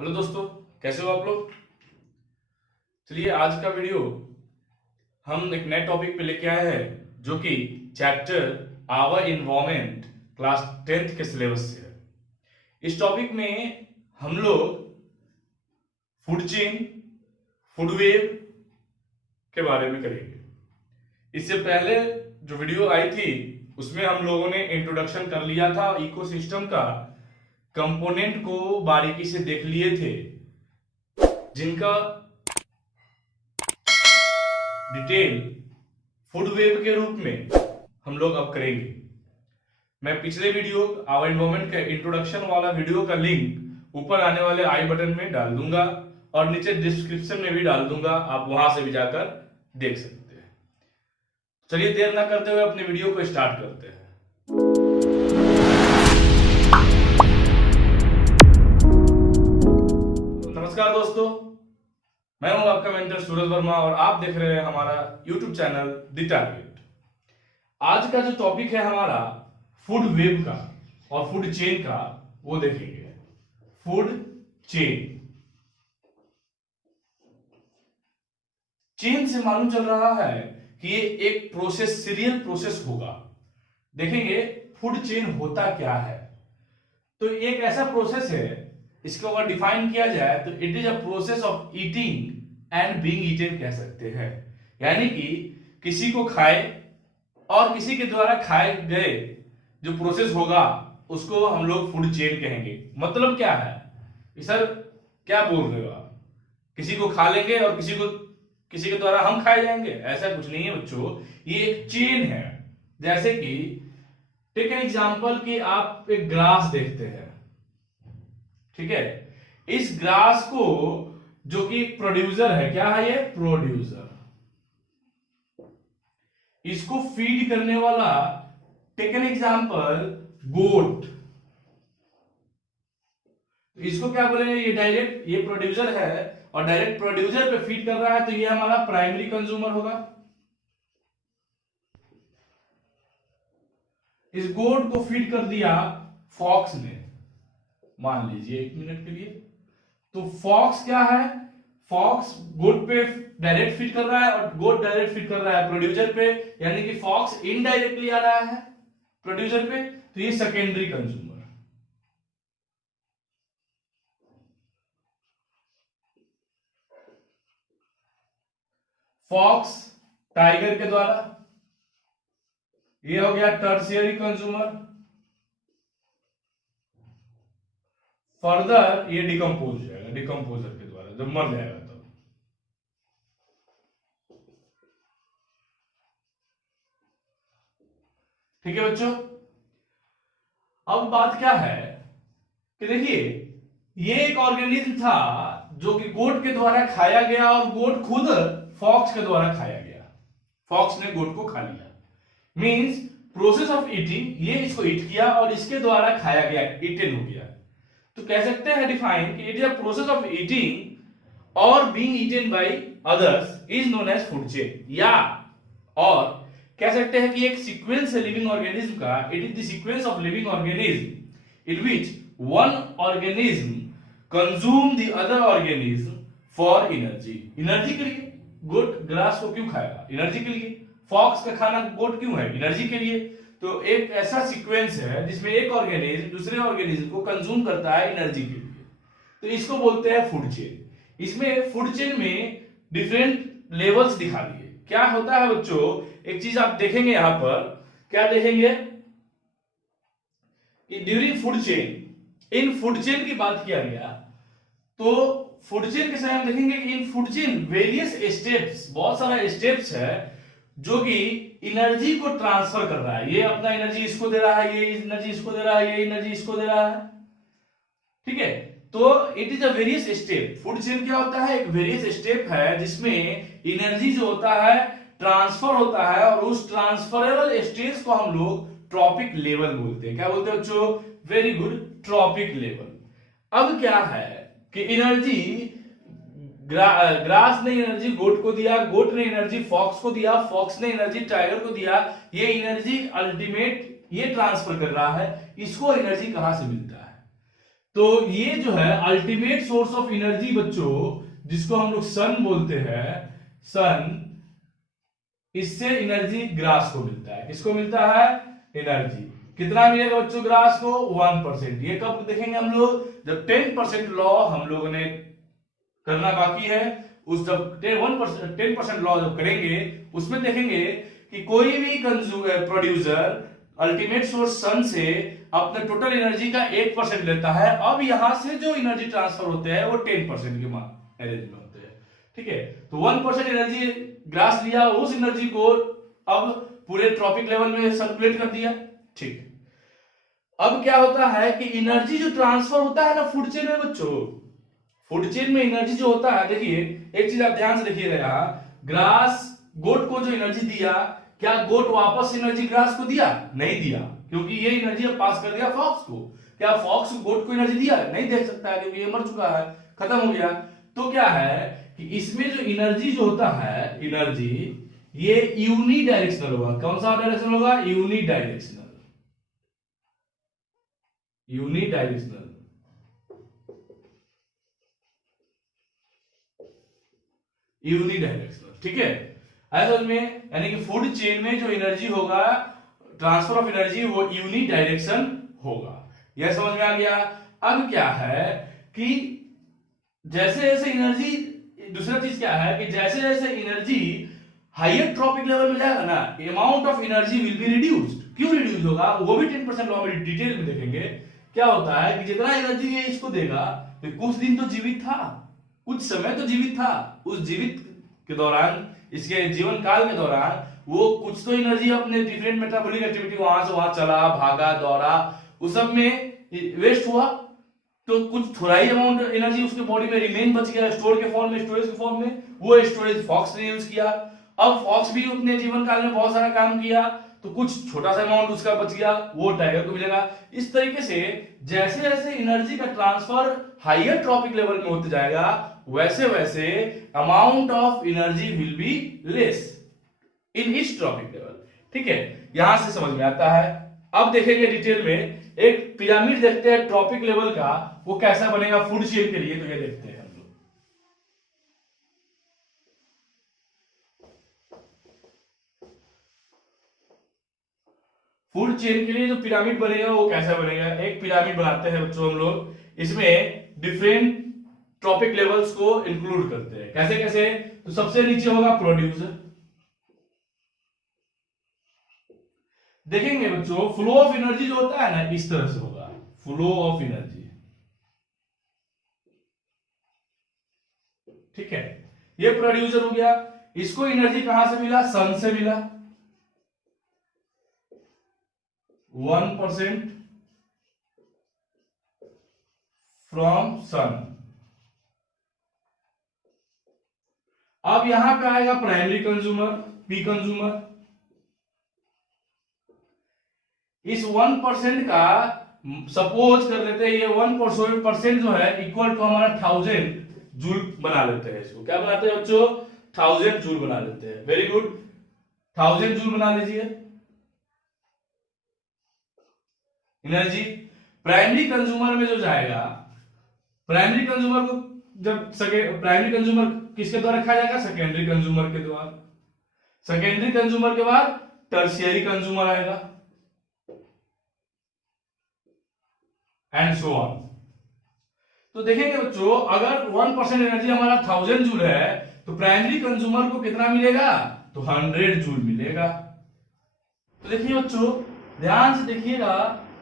Hello दोस्तों, कैसे हो आप लोग। चलिए आज का वीडियो हम एक नए टॉपिक पे लेके आए हैं जो कि chapter our environment class 10th के सिलेबस से है। इस टॉपिक में हम लोग फूड चेन, फूड वेव के बारे में करेंगे। इससे पहले जो वीडियो आई थी उसमें हम लोगों ने इंट्रोडक्शन कर लिया था इकोसिस्टम का, कंपोनेंट को बारीकी से देख लिए थे, जिनका डिटेल फूड वेव के रूप में हम लोग अब करेंगे। मैं पिछले वीडियो आवर एनवायरनमेंट का इंट्रोडक्शन वाला वीडियो का लिंक ऊपर आने वाले आई बटन में डाल दूंगा और नीचे डिस्क्रिप्शन में भी डाल दूंगा, आप वहां से भी जाकर देख सकते हैं। चलिए देर ना करते हुए अपने वीडियो को स्टार्ट करते हैं। नमस्कार दोस्तों, मैं हूं आपका मेंटर सूरज वर्मा और आप देख रहे हैं हमारा YouTube चैनल द टारगेट। आज का जो टॉपिक है हमारा फूड वेब का और फूड चेन का, वो देखेंगे। फूड चेन, चेन से मालूम चल रहा है कि ये एक प्रोसेस, सीरियल प्रोसेस होगा। देखेंगे फूड चेन होता क्या है। तो एक ऐसा प्रोसेस है, इसको अगर डिफाइन किया जाए तो it is a process of eating and being eaten कह सकते हैं। यानी कि किसी को खाए और किसी के द्वारा खाए गए जो प्रोसेस होगा उसको हम लोग फूड चेन कहेंगे। मतलब क्या है सर, क्या बोल रहे हो आप, किसी को खा लेंगे और किसी के द्वारा हम खाए जाएंगे? ऐसा कुछ नहीं है बच्चों, ये एक चेन है। जैसे कि टेक एन एग्जांपल कि आप एक ग्रास देखते हैं, ठीक है। इस ग्रास को जो कि प्रोड्यूसर है, क्या है ये? प्रोड्यूसर। इसको फीड करने वाला, टेक एन एग्जांपल गोट, इसको क्या बोलेंगे? ये डायरेक्ट, ये प्रोड्यूसर है और डायरेक्ट प्रोड्यूसर पे फीड कर रहा है, तो ये हमारा प्राइमरी कंज्यूमर होगा। इस गोट को फीड कर दिया फॉक्स ने, मान लीजिए 1 मिनट के लिए, तो फॉक्स क्या है? फॉक्स गोट पे डायरेक्ट फीड कर रहा है और गोट डायरेक्ट फीड कर रहा है प्रोड्यूसर पे, यानी कि फॉक्स इनडायरेक्टली आ रहा है प्रोड्यूसर पे, तो ये सेकेंडरी कंज्यूमर। फॉक्स टाइगर के द्वारा, ये हो गया टर्शियरी कंज्यूमर। फर्दर ये डिकम्पोज हो जाएगा, डिकम्पोजर के द्वारा जब मर जाएगा तब। ठीक है बच्चों, अब बात क्या है कि देखिए, ये एक ऑर्गेनिज्म था जो कि गोट के द्वारा खाया गया और गोट खुद फॉक्स के द्वारा खाया गया। फॉक्स ने गोट को खा लिया, मींस प्रोसेस ऑफ ईटिंग, ये इसको ईट किया और इसके द्वारा खाया गया, ईटन हो गया। तो कह सकते हैं डिफाइन कि it is a process of eating और being eaten by others is known as food chain. या और कह सकते हैं कि एक सीक्वेंस है लिविंग ऑर्गेनिज्म का, it is the sequence of living organism in which one organism consume the other organism for energy. Energy के लिए गोट ग्रास को क्यों खाएगा? एनर्जी के लिए। फॉक्स का खाना गोट क्यों है? एनर्जी के लिए। तो एक ऐसा सीक्वेंस है जिसमें एक ऑर्गेनिज्म दूसरे ऑर्गेनिज्म को कंज्यूम करता है एनर्जी के लिए, तो इसको बोलते हैं फूड चेन। इसमें फूड चेन में डिफरेंट लेवल्स दिखा दिए। क्या होता है बच्चों, एक चीज आप देखेंगे यहां पर, क्या देखेंगे कि ड्यूरिंग फूड चेन, इन फूड चेन की बात किया गया तो फूड चेन के समय हम देखेंगे कि इन फूड चेन वेरियस स्टेप्स, बहुत सारा स्टेप्स है जो कि एनर्जी को ट्रांसफर कर रहा है। ये अपना एनर्जी इसको दे रहा है, ये एनर्जी इसको दे रहा है, ये एनर्जी इसको दे रहा है, ठीक है। तो it is a various step. Food chain क्या होता है? एक वेरियस स्टेप है जिसमें एनर्जी जो होता है ट्रांसफर होता है, और उस ट्रांसफरेबल स्टेज को हम लोग ट्रॉपिक लेवल बोलते हैं। क्या बोलते हैं बच्चों? Very good, trophic level. अब क्या है कि एनर्जी ग्रास ने एनर्जी गोट को दिया, गोट ने एनर्जी फॉक्स को दिया, फॉक्स ने एनर्जी टाइगर को दिया, ये एनर्जी अल्टीमेट ये ट्रांसफर कर रहा है, इसको एनर्जी कहां से मिलता है? तो ये जो है अल्टीमेट सोर्स ऑफ एनर्जी बच्चों, जिसको हम लोग सन बोलते हैं, सन, इससे एनर्जी ग्रास को मिलता है। किसको मिलता है? एनर्जी। कितना मिलेगा बच्चों ग्रास को? 1%। ये कब देखेंगे हम लोग? जब 10% लॉ हम लोगों ने करना बाकी है, उस जब 10% लॉ जब करेंगे उसमें देखेंगे कि कोई भी प्रोड्यूसर अल्टीमेट सोर्स सन से अपने टोटल एनर्जी का 1% लेता है। अब यहां से जो एनर्जी ट्रांसफर होते हैं वो 10% के एनर्जी में होते हैं। ठीक है, तो 1% एनर्जी ग्रास लिया, उस एनर्जी को अब पूरे ट्रॉपिक लेवल में सर्कुलेट कर दिया। ठीक, अब क्या होता है कि एनर्जी जो ट्रांसफर होता है ना फूड चेन में बच्चों, फूड चेन में एनर्जी जो होता है, देखिए एक चीज आप ध्यान से देखिएगा, यहां ग्रास गोट को जो एनर्जी दिया, क्या गोट वापस एनर्जी ग्रास को दिया? नहीं दिया, क्योंकि ये एनर्जी पास कर दिया फॉक्स को। क्या फॉक्स गोट को एनर्जी दिया? नहीं दे सकता है, क्योंकि ये मर चुका है, खत्म हो गया। तो क्या है कि इसमें जो एनर्जी जो होता है, एनर्जी ये यूनी डायरेक्शनल होगा। कौन सा डायरेक्शन होगा? Unidirectional. Unidirectional, unidirectional. ठीक है, ऐसा में यानी कि फूड चेन में जो एनर्जी होगा, ट्रांसफर ऑफ एनर्जी, वो यूनी डायरेक्शन होगा। यह समझ में आ गया। अब क्या है कि जैसे जैसे एनर्जी, दूसरा चीज क्या है कि जैसे जैसे एनर्जी हायर ट्रॉपिक लेवल में जाएगा ना, amount of energy will be reduced. क्यों रिड्यूस होगा? वो भी 10% लॉ में डिटेल में देखेंगे। क्या होता है कि जितना एनर्जी ये इसको देगा, तो कुछ दिन तो जीवित था, कुछ समय तो जीवित था, उस जीवित के दौरान, इसके जीवन काल के दौरान वो कुछ तो एनर्जी अपने डिफरेंट मेटाबॉलिक एक्टिविटी वहां से वहां चला, भागा, दौड़ा, उस सब में वेस्ट हुआ। तो कुछ थोड़ा ही अमाउंट एनर्जी उसके बॉडी में रिमेन बच गया स्टोर के फॉर्म में, स्टोरेज के फॉर्म में। वो स्टोरेज फॉक्स ने यूज किया। अब फॉक्स भी अपने जीवन काल में बहुत सारा काम किया, तो कुछ छोटा सा अमाउंट उसका बच गया, वो टाइगर को मिलेगा। इस तरीके से जैसे जैसे एनर्जी का ट्रांसफर हायर ट्रॉपिक लेवल में होते जाएगा, वैसे वैसे amount of energy will be less in each trophic level. ठीक है, यहां से समझ में आता है। अब देखेंगे डिटेल में, एक पिरामिड देखते हैं ट्रॉपिक लेवल का, वो कैसा बनेगा फूड चेन के लिए, तो ये देखते हैं हम लोग। फूड चेन के लिए जो पिरामिड बनेगा वो कैसा बनेगा? एक पिरामिड बनाते हैं बच्चों हम लोग, इसमें डिफरेंट ट्रॉपिक लेवल्स को इंक्लूड करते हैं। कैसे कैसे? तो सबसे नीचे होगा प्रोड्यूसर। देखेंगे बच्चों, फ्लो ऑफ एनर्जी जो होता है ना, इस तरह से होगा, फ्लो ऑफ एनर्जी। ठीक है, ये प्रोड्यूसर हो गया। इसको एनर्जी कहां से मिला? सन से मिला। 1% फ्रॉम सन। अब यहां पे आएगा प्राइमरी कंज्यूमर, पी कंज्यूमर। इस 1% का सपोज कर लेते हैं, ये 1% जो है इक्वल टू हमारा 1000 जूल बना लेते हैं। इसको क्या बनाते हैं बच्चों? 1000 जूल बना लेते हैं। वेरी गुड, 1000 जूल बना लीजिए एनर्जी। प्राइमरी कंज्यूमर में जो जाएगा, प्राइमरी कंज्यूमर को जब प्राइमरी कंज्यूमर किसके द्वारा रखा जाएगा? सेकेंडरी कंज्यूमर के द्वारा। सेकेंडरी कंज्यूमर के बाद टर्शियरी कंज्यूमर आएगा, एंड सो ऑन। तो देखेंगे बच्चों, अगर 1% एनर्जी हमारा 1000 जूल है, तो प्राइमरी कंज्यूमर को कितना मिलेगा? तो 100 जूल मिलेगा। तो देखिए बच्चों, ध्यान से देखिएगा,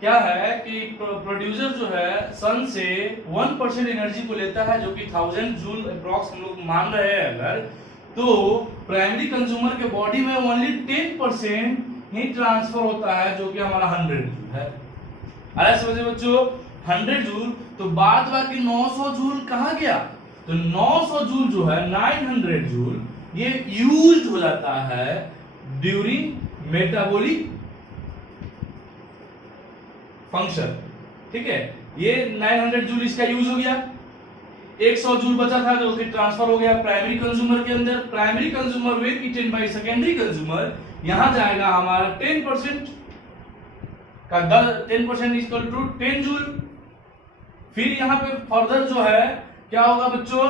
क्या है कि प्रोड्यूसर जो है सन से 1% एनर्जी को लेता है, जो कि 1000 जूल अप्रॉक्स हम लोग मान रहे हैं अगर, तो प्राइमरी कंज्यूमर के बॉडी में ओनली 10% ही ट्रांसफर होता है, जो कि हमारा 100 जूल है। अरे समझे बच्चों, 100 जूल, तो बाद बाकी 900 जूल कहां गया? तो 900 जूल जो है, 900 जूल, ये यूज्ड हो जाता है ड्यूरिंग मेटाबॉलिक फंक्शन। ठीक है, ये 900 जूल इसका यूज हो गया। 100 जूल बचा था जो कि ट्रांसफर हो गया प्राइमरी कंज्यूमर के अंदर। Primary consumer will eaten by secondary consumer, यहां जाएगा हमारा 10% का 10% इक्वल टू 10 जूल। फिर यहाँ पे फर्दर जो है क्या होगा बच्चों,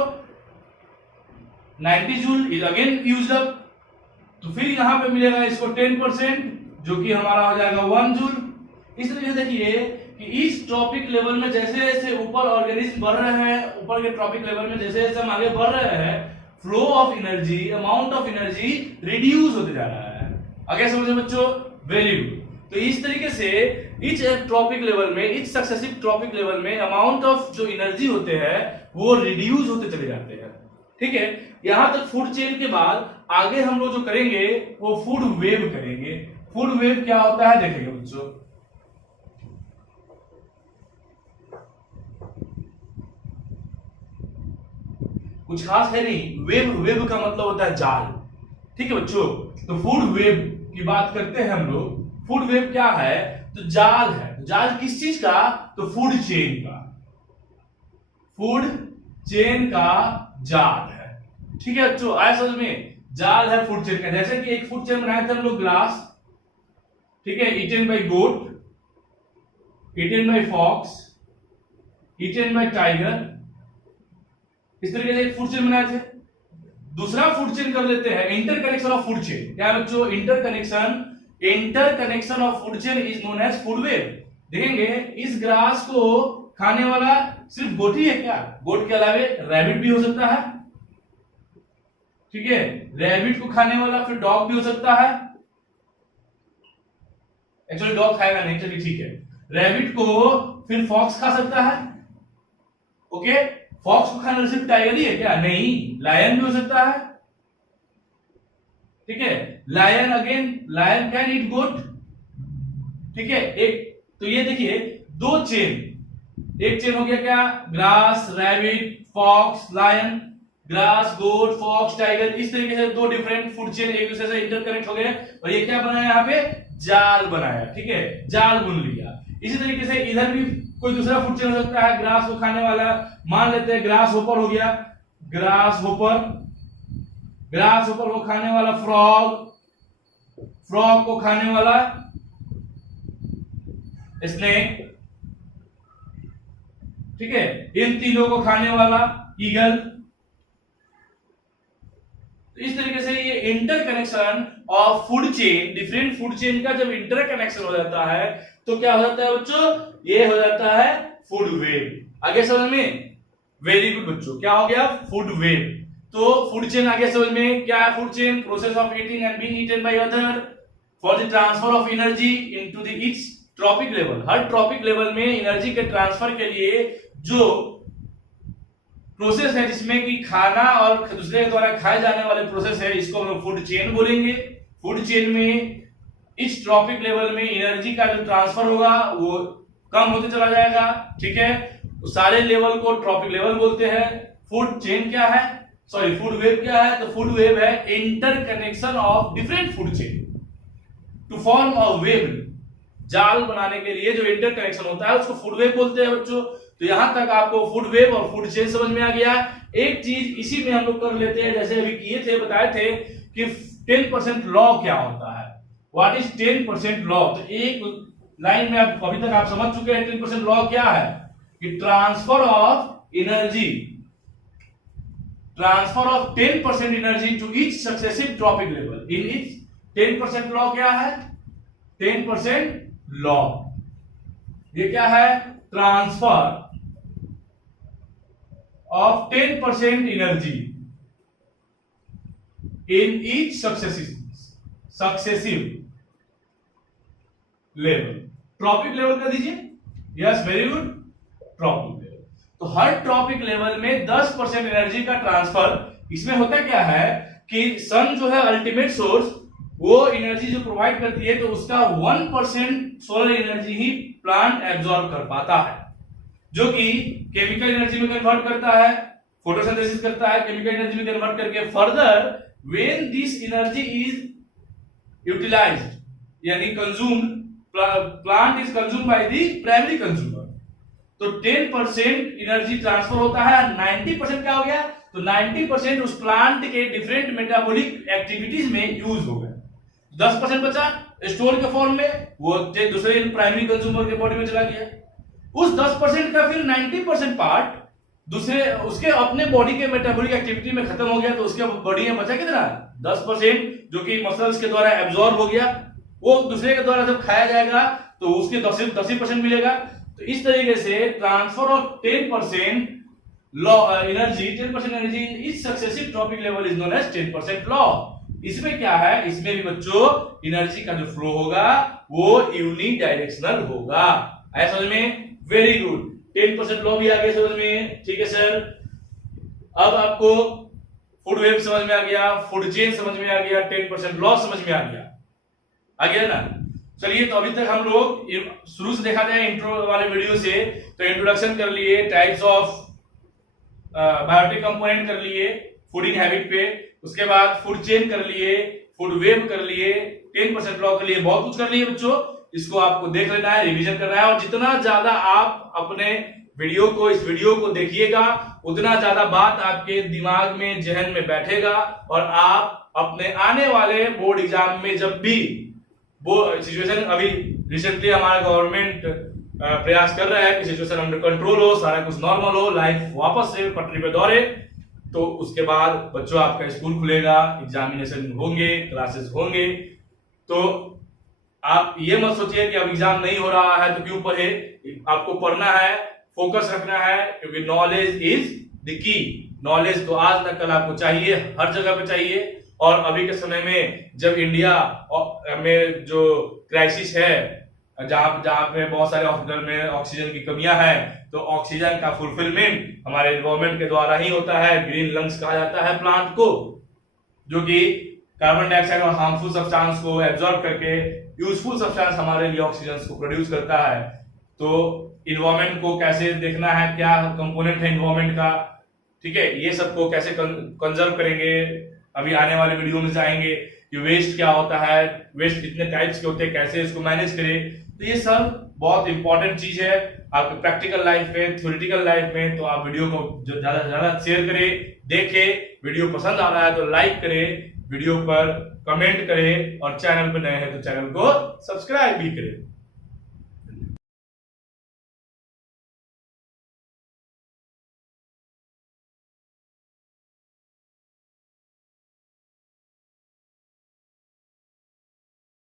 90 joule is again used up, तो फिर यहाँ पे मिलेगा इसको 10% जो कि हमारा हो जाएगा 1 जूल। इस तरीके से देखिए कि इस ट्रॉपिक लेवल में जैसे जैसे ऊपर ऑर्गेनिज्म बढ़ रहे हैं, ऊपर के ट्रॉपिक लेवल में जैसे जैसे हम आगे बढ़ रहे हैं, flow of energy, amount of energy reduce होते जा रहा है। आगे समझे बच्चों, वेरी गुड। तो इस तरीके से इच ट्रॉपिक लेवल में, इच सक्सेसिव ट्रॉपिक लेवल में अमाउंट ऑफ जो एनर्जी होते हैं वो रिड्यूस होते चले जाते हैं। ठीक है, यहां तक फूड चेन के बाद आगे हम लोग जो करेंगे वो फूड वेव करेंगे। फूड वेव क्या होता है देखेंगे बच्चों। कुछ खास है नहीं, वेव, वेव का मतलब होता है जाल। ठीक है बच्चों, तो फूड वेव की बात करते हैं हम लोग। फूड वेव क्या है, तो जाल है। जाल किस चीज का, तो फूड चेन का, फूड चेन का जाल है। ठीक है बच्चों, आया समझ में, जाल है फूड चेन का। जैसे कि एक फूड चेन बनाए थे हम लोग, ग्रास, ठीक है, eaten by goat, eaten by fox, eaten by tiger, इस तरीके से एक फूड चेन बनाए थे। दूसरा फूड चेन कर लेते हैं, इंटरकनेक्शन ऑफ फूड चेन। क्या है बच्चों, interconnection, interconnection of food chain is known as food web. देखेंगे इस ग्रास को खाने वाला सिर्फ गोट ही है क्या, गोट के अलावे रैबिट भी हो सकता है। ठीक है, रैबिट को खाने वाला फिर डॉग भी हो सकता है। एक्चुअली डॉग खाएगा नहीं, चलिए ठीक है। रैबिट को फिर फॉक्स खा सकता है। ओके, फॉक्स को खाने वाला सिर्फ टाइगर ही है क्या, नहीं, लायन भी हो सकता है। ठीक है, lion, again lion can eat goat. ठीक है, एक तो ये देखिए दो चेन, एक चेन हो गया क्या, grass, rabbit, fox, lion, grass, goat, fox, tiger. इस तरीके से दो डिफरेंट फूड चेन एक दूसरे से इंटरकनेक्ट हो गए और ये क्या बनाया यहाँ पे, जाल बनाया। ठीक है, जाल बुन लिया। इसी तरीके से इधर भी कोई दूसरा फूड चेन हो सकता है, ग्रास को खाने वाला, मान लेते हैं ग्रास होपर हो गया, ग्रास होपर, ग्रास होपर को खाने वाला फ्रॉग, फ्रॉग को खाने वाला स्नेक। ठीक है, इन तीनों को खाने वाला ईगल। तो इस तरीके से ये interconnection of food chain, different food chain का जब इंटरकनेक्शन हो जाता है तो क्या हो जाता है बच्चों, ये हो जाता है फूड वेव। आगे समझ में, वेरी गुड बच्चों, क्या हो गया, फूड वेव। तो फूड चेन आगे समझ में क्या है, food chain, process of eating and being eaten by other for the transfer of energy into the each trophic level. हर ट्रॉपिक लेवल में एनर्जी के ट्रांसफर के लिए जो प्रोसेस है, जिसमें कि खाना और दूसरे के द्वारा खाए जाने वाले प्रोसेस है, इसको हम लोग फूड चेन बोलेंगे। फूड चेन में इस ट्रॉपिक लेवल में एनर्जी का जो ट्रांसफर होगा वो कम होते चला जाएगा। ठीक है, तो सारे लेवल को ट्रॉपिक लेवल बोलते हैं। फूड चेन क्या है, सॉरी फूड वेव क्या है, तो फूड वेव है interconnection of different food chain to form a web. जाल बनाने के लिए जो इंटरकनेक्शन होता है उसको फूड वेव बोलते हैं बच्चों। तो यहां तक आपको फूड वेव और फूड चेन समझ में आ गया। एक चीज इसी में हम लोग कर लेते हैं, जैसे अभी किए थे, बताए थे कि 10% लॉ क्या होता है, व्हाट इज 10% लॉ। तो एक लाइन में अभी तक आप समझ चुके हैं 10% लॉ क्या है, कि transfer of energy, transfer of 10% energy to each successive trophic level in each. 10% law क्या है, 10% लॉ, ये क्या है, transfer of 10% energy in each successive level. Trophic level कर दीजिए, yes very good, trophic level. तो हर ट्रॉपिक लेवल में 10% एनर्जी का ट्रांसफर। इसमें होता क्या है कि सन जो है अल्टीमेट सोर्स, वो एनर्जी जो प्रोवाइड करती है, तो उसका 1% सोलर एनर्जी ही प्लांट एब्जॉर्ब कर पाता है, जो कि केमिकल एनर्जी में कन्वर्ट करता है, फोटोसिंथेसिस करता है, केमिकल एनर्जी में कन्वर्ट करके further when this energy is utilised यानी consumed, plant is consumed by the primary consumer. तो 10% एनर्जी ट्रांसफर होता है, 90% क्या हो गया, तो 90% उस प्लांट के डिफरेंट मेटाबॉलिक एक्टिविटीज में यूज हो गया। 10% बचा स्टोर के फॉर्म में, वो दूसरे प्राइमरी कंज्यूमर के बॉडी में चला गया। उस 10% का फिर 90% पार्ट दूसरे उसके अपने बॉडी के मेटाबॉलिक एक्टिविटी में खत्म हो गया, तो उसके बॉडी में बचा कितना 10%, जो कि मसल्स के द्वारा एब्जॉर्ब हो गया, वो दूसरे के द्वारा जब खाया जाएगा तो उसके 10% मिलेगा। तो इस तरीके से transfer of 10% law energy 10% energy in each successive trophic level is known as 10% law. इसमें क्या है, इसमें भी बच्चों एनर्जी का जो फ्लो होगा वो यूनि डायरेक्शनल होगा। आया समझ में? Very good. 10% लॉ भी आ गया समझ में, ठीक है सर। अब आपको फूड वेब समझ में आ गया, फूड चेन समझ में आ गया, 10% लॉ समझ में आ गया ना। चलिए, तो अभी तक हम लोग शुरू से देखा जाए इंट्रो वाले वीडियो से, तो इंट्रोडक्शन कर लिए, टाइप्स ऑफ बायोटिक कंपोनेंट कर लिए फूडिंग हैबिट पे, उसके बाद फूड चेन कर लिए, फूड वेब कर लिए, 10% लॉ कर लिए, बहुत कुछ कर लिए बच्चों। इसको आपको देख लेना है, रिवीजन करना है, और जितना ज्यादा आप अपने इस वीडियो को देखिएगा उतना ज्यादा बात आपके दिमाग में, जहन में बैठेगा, और आप अपने आने वाले बोर्ड एग्जाम में जब भी वो सिचुएशन, अभी रिसेंटली हमारा गवर्नमेंट प्रयास कर रहा है कि सिचुएशन अंडर कंट्रोल हो, सारा कुछ नॉर्मल हो, लाइफ वापस से पटरी पे दौड़े, तो उसके बाद बच्चों आपका स्कूल खुलेगा, एग्जामिनेशन होंगे, क्लासेस होंगे। तो आप ये मत सोचिए कि अब एग्जाम नहीं हो रहा है तो क्यों पढ़े, आपको पढ़ना है, फोकस रखना है, क्योंकि knowledge is the key. Knowledge तो आज न कल आपको चाहिए, हर जगह पे चाहिए। और अभी के समय में जब इंडिया में जो क्राइसिस है, जहां पे बहुत सारे हॉस्पिटल में ऑक्सीजन की कमियां हैं, तो ऑक्सीजन का फुलफिलमेंट हमारे गवर्नमेंट के द्वारा ही होता है। ग्रीन लंग्स कहा जाता है प्लांट को, जो कि कार्बन डाइऑक्साइड और हार्मफुल सब्सटेंस को एब्जॉर्ब करके यूजफुल सब्सटेंस हमारे लिए ऑक्सीजन को प्रोड्यूस करता है। तो इन्वायरमेंट को कैसे देखना है, क्या कंपोनेंट है इन्वायरमेंट का, ठीक है, ये सबको कैसे कंजर्व करेंगे, अभी आने वाले वीडियो में जाएंगे कि वेस्ट क्या होता है, वेस्ट कितने टाइप्स के होते हैं, कैसे इसको मैनेज करें। तो ये सब बहुत इंपॉर्टेंट चीज है आपके प्रैक्टिकल लाइफ में, थ्योरेटिकल लाइफ में। तो आप वीडियो को जो ज्यादा से ज्यादा शेयर करें, देखें, वीडियो पसंद आ रहा है तो लाइक करें, वीडियो पर कमेंट करें, और चैनल पर नए हैं तो चैनल को सब्सक्राइब भी करें।